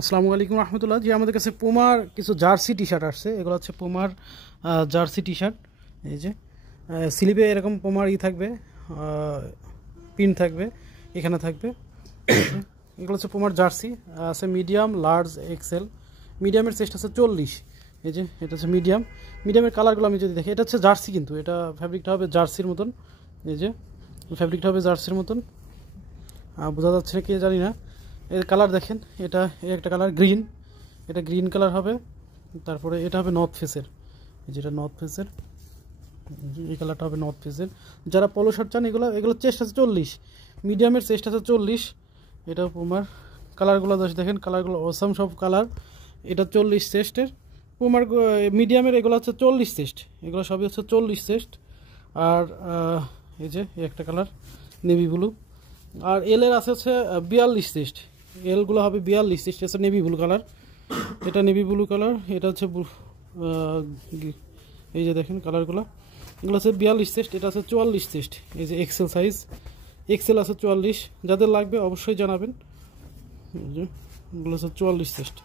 আসসালামু আলাইকুম রহমতুল্লাহ। জি, আমাদের কাছে পুমার কিছু জার্সি টি শার্ট আসছে। এগুলো হচ্ছে পুমার জার্সি টি শার্ট। এই যে স্লিপে এরকম পুমার থাকবে, প্রিন্ট থাকবে, এখানে থাকবে। এগুলো হচ্ছে পুমার জার্সি, আছে মিডিয়াম, লার্জ, এক্সেল। মিডিয়ামের চেস্ট আছে 40। এই যে এটা হচ্ছে মিডিয়ামের কালারগুলো আমি যদি দেখি, এটা হচ্ছে জার্সি, কিন্তু এটা ফ্যাব্রিকটা হবে জার্সির মতন। এই যে ফ্যাব্রিকটা হবে জার্সির মতন, বোঝা যাচ্ছে না কি জানি না। এর কালার দেখেন, এটা একটা কালার গ্রিন, এটা গ্রিন কালার হবে। তারপরে এটা হবে নর্থ ফেসের, যেটা নর্থ ফেসের, এই কালারটা হবে নর্থ ফেসের। যারা পলো শার্ট চান, এগুলো চেস্ট আছে 40, মিডিয়ামের চেস্ট আছে 40। এটা পুমার কালারগুলো দেখেন, কালারগুলো অসাম সব কালার। এটা 40 চেস্টের পুমার। মিডিয়ামের এগুলো হচ্ছে 40 চেস্ট, এগুলো সবই হচ্ছে 40 চেস্ট। আর এই যে একটা কালার নেভি ব্লু। আর এলের আছে হচ্ছে 42 চেস্ট, এলগুলো হবে 42 চেস্ট। আছে নেভি ব্লু কালার, এটা নেভি ব্লু কালার। এটা হচ্ছে এই যে দেখেন কালারগুলো, এগুলো হচ্ছে 42 চেস্ট। এটা আছে 44 চেস্ট। এই যে এক্সেল সাইজ, এক্সেল আছে 44। যাদের লাগবে অবশ্যই জানাবেন। এগুলো হচ্ছে 44 চেস্ট।